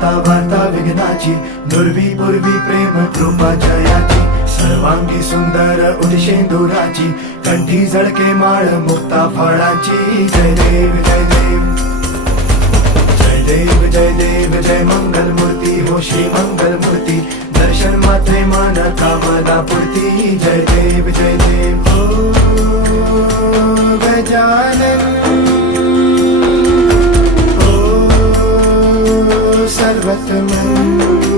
आता वार्ता विघ्नाची, नुरवी पूर्वी प्रेम कृपा जयाची, सर्वांगी सुंदर उदिशेंदुराची, कंठी झळके माळ मुक्ता फळाची. जय देव जय देव जय देव जय देव जय मंगल मूर्ती हो श्री मंगल मूर्ती, दर्शन मात्रे मान कामना पूर्ती. जय देव जय देव ओ गजानन ओ सर्वतमन.